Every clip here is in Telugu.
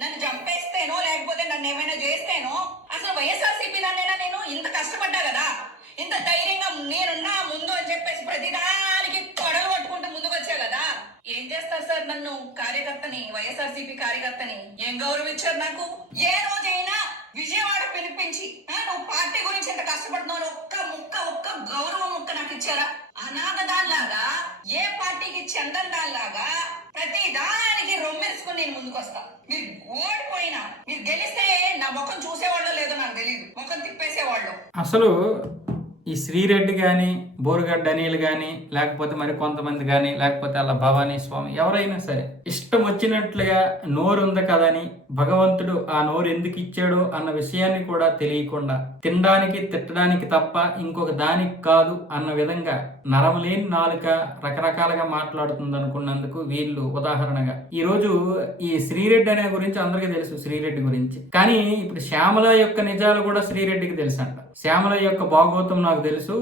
నన్ను చంపేస్తేనో లేకపోతే నన్ను ఏమైనా చేస్తేనో అసలు వైఎస్ఆర్సీపీ దాన్నైనా నేను ఇంత కష్టపడ్డా కదా, ఇంత ధైర్యంగా నేనున్నా ముందు అని చెప్పేసి ప్రతిదానికి కొడలు పట్టుకుంటూ ముందుకు వచ్చా కదా. ఏం చేస్తారు సార్, నన్ను కార్యకర్తని, వైఎస్ఆర్సీపీ కార్యకర్తని ఏం గౌరవించారు నాకు? ఏ రోజైనా విజయవాడ పిలిపించి నువ్వు పార్టీ గురించి ఎంత కష్టపడుతున్నావు ఒక్క గౌరవ ముక్క నాకు ఇచ్చారా? అనాథ దానిలాగా, ఏ పార్టీకి చెందని దానిలాగా ప్రతి దానికి రొమ్మేసుకుని నేను ముందుకు వస్తా. మీరు ఓడిపోయినా, మీరు గెలిస్తే నా ముఖం చూసేవాళ్ళో లేదో నాకు తెలియదు, ముఖం తిప్పేసేవాళ్ళు. అసలు ఈ శ్రీరెడ్డి కానీ, బోరుగడ్డ అనిల్ కానీ, లేకపోతే మరి కొంతమంది కానీ, లేకపోతే అలా భవానీ స్వామి ఎవరైనా సరే ఇష్టం వచ్చినట్లుగా నోరు ఉంది కదని భగవంతుడు ఆ నోరు ఎందుకు ఇచ్చాడు అన్న విషయాన్ని కూడా తెలియకుండా తినడానికి తిట్టడానికి తప్ప ఇంకొక దానికి కాదు అన్న విధంగా నరమలేని నాలుక రకరకాలుగా మాట్లాడుతుంది అనుకున్నందుకు వీళ్ళు ఉదాహరణగా. ఈ రోజు ఈ శ్రీరెడ్డి అనే గురించి అందరికీ తెలుసు, శ్రీరెడ్డి గురించి. కానీ ఇప్పుడు శ్యామల యొక్క నిజాలు కూడా శ్రీరెడ్డికి తెలుసు అంట. శ్యామల యొక్క భాగవతం నాకు తెలుసు,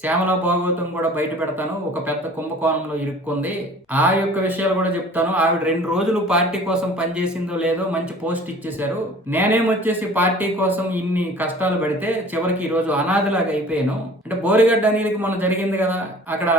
శ్యామల భాగవతం కూడా బయట పెడతాను, ఒక పెద్ద కుంభకోణంలో ఇరుక్కుంది, ఆ యొక్క విషయాలు కూడా చెప్తాను. ఆవిడ 2 రోజులు పార్టీ కోసం పనిచేసిందో లేదో మంచి పోస్ట్ ఇచ్చేశారు. నేనేమొచ్చేసి పార్టీ కోసం ఇన్ని కష్టాలు పడితే చివరికి ఈ రోజు అనాథలాగా అయిపోయాను. అంటే బోరిగడ్డ అనిల్కి మొన్న జరిగింది కదా, అక్కడ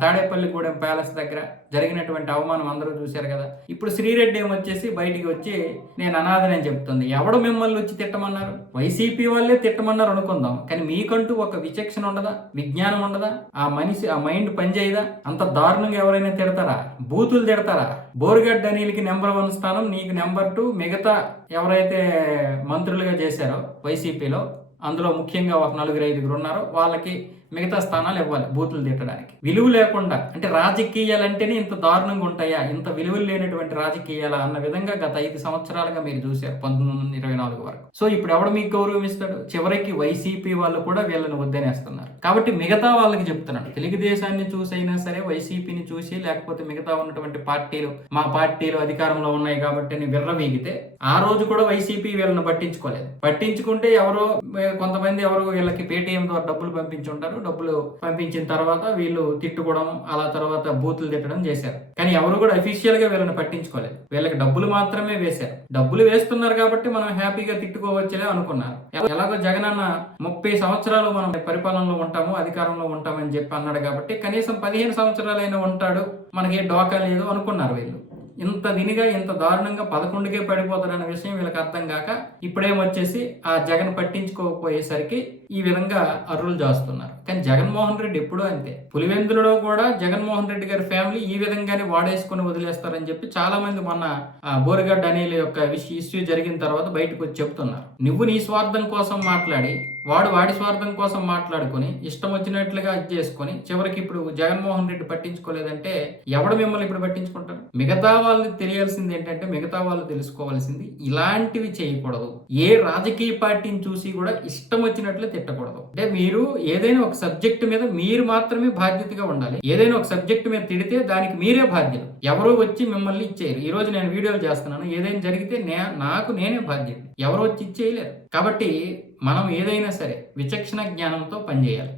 తాడేపల్లిగూడెం ప్యాలెస్ దగ్గర జరిగినటువంటి అవమానం అందరూ చూశారు కదా. ఇప్పుడు శ్రీరెడ్డి ఏమొచ్చేసి బయటికి వచ్చి నేను అనాథనని చెప్తుంది. ఎవడు మిమ్మల్ని వచ్చి తిట్టమన్నారు? వైసీపీ వాళ్ళే తిట్టమన్నారు అనుకుందాం, కానీ మీకంటూ ఒక విచక్షణ ఉండదా, విజ్ఞానం ఉండదా? ఆ మనిషి ఆ మైండ్ పనిచేయదా? అంత దారుణంగా ఎవరైనా తిడతారా? బూతులు తిడతారా? బోరుగడ్డ అనిల్కి నెంబర్ 1 స్థానం, నీకు నెంబర్ 2. మిగతా ఎవరైతే మంత్రులుగా చేశారో వైసీపీలో, అందులో ముఖ్యంగా ఒక 4-5 ఉన్నారో వాళ్ళకి మిగతా స్థానాలు ఇవ్వాలి బూతులు తిట్టడానికి. విలువ లేకుండా, అంటే రాజకీయాలంటేనే ఇంత దారుణంగా ఉంటాయా, ఇంత విలువలు లేనటువంటి రాజకీయాలా అన్న విధంగా గత 5 సంవత్సరాలుగా మీరు చూశారు 1924 వరకు. సో ఇప్పుడు ఎవడు మీకు గౌరవం ఇస్తాడు? చివరికి వైసీపీ వాళ్ళు కూడా వీళ్ళని వద్దనేస్తున్నారు. కాబట్టి మిగతా వాళ్ళకి చెప్తున్నాను, తెలుగుదేశాన్ని చూసైనా సరే వైసీపీని చూసి, లేకపోతే మిగతా ఉన్నటువంటి పార్టీలు మా పార్టీలు అధికారంలో ఉన్నాయి కాబట్టి అని విర్రవీగితే, ఆ రోజు కూడా వైసీపీ వీళ్ళని పట్టించుకోలేదు. పట్టించుకుంటే ఎవరో కొంతమంది వీళ్ళకి పేటీఎం ద్వారా డబ్బులు పంపించుంటారు, డబ్బులు పంపించిన తర్వాత వీళ్ళు తిట్టుకోవడం, అలా తర్వాత బూతులు తిట్టడం చేశారు. కానీ ఎవరు కూడా అఫీషియల్ గా వీళ్ళని పట్టించుకోలేదు. వీళ్ళకి డబ్బులు మాత్రమే వేశారు. డబ్బులు వేస్తున్నారు కాబట్టి మనం హ్యాపీగా తిట్టుకోవచ్చులే అనుకున్నారు. ఎలాగో జగన్ అన్న 30 సంవత్సరాలు మనం పరిపాలనలో ఉంటాము, అధికారంలో ఉంటామని చెప్పి అన్నాడు కాబట్టి కనీసం 15 సంవత్సరాలైనా ఉంటాడు, మనకి ఏ డోకా లేదు అనుకున్నారు వీళ్ళు. ఇంత దినిగా ఇంత దారుణంగా 11కే పడిపోతారన్న విషయం వీళ్ళకి అర్థం కాక ఇప్పుడేమొచ్చేసి ఆ జగన్ పట్టించుకోకపోయేసరికి ఈ విధంగా అర్రులు చేస్తున్నారు. కానీ జగన్మోహన్ రెడ్డి ఎప్పుడూ అంతే. పులివెందులలో కూడా జగన్మోహన్ రెడ్డి గారి ఫ్యామిలీ ఈ విధంగానే వాడేసుకుని వదిలేస్తారని చెప్పి చాలా మంది మొన్న బోరుగడ్డ అనిల్ యొక్క ఇష్యూ జరిగిన తర్వాత బయటకు వచ్చి చెప్తున్నారు. నువ్వు నీ స్వార్థం కోసం మాట్లాడి, వాడు వాడి స్వార్థం కోసం మాట్లాడుకుని ఇష్టం వచ్చినట్లుగా చేసుకుని చివరికి ఇప్పుడు జగన్మోహన్ రెడ్డి పట్టించుకోలేదంటే ఎవడు మిమ్మల్ని ఇప్పుడు పట్టించుకుంటారు? మిగతా వాళ్ళు తెలియాల్సింది ఏంటంటే, మిగతా వాళ్ళు తెలుసుకోవాల్సింది ఇలాంటివి చేయకూడదు. ఏ రాజకీయ పార్టీని చూసి కూడా ఇష్టం వచ్చినట్లు తిట్టకూడదు. అంటే మీరు ఏదైనా ఒక సబ్జెక్ట్ మీద మీరు మాత్రమే బాధ్యతగా ఉండాలి. ఏదైనా ఒక సబ్జెక్ట్ మీద తిడితే దానికి మీరే బాధ్యులు, ఎవరో వచ్చి మిమ్మల్ని ఇచ్చేయరు. ఈ రోజు నేను వీడియోలు చేస్తున్నాను, ఏదైనా జరిగితే నాకు నేనే బాధ్యత, ఎవరు వచ్చి ఇచ్చేయలేరు. కాబట్టి మనం ఏదైనా సరే విచక్షణ జ్ఞానంతో పనిచేయాలి.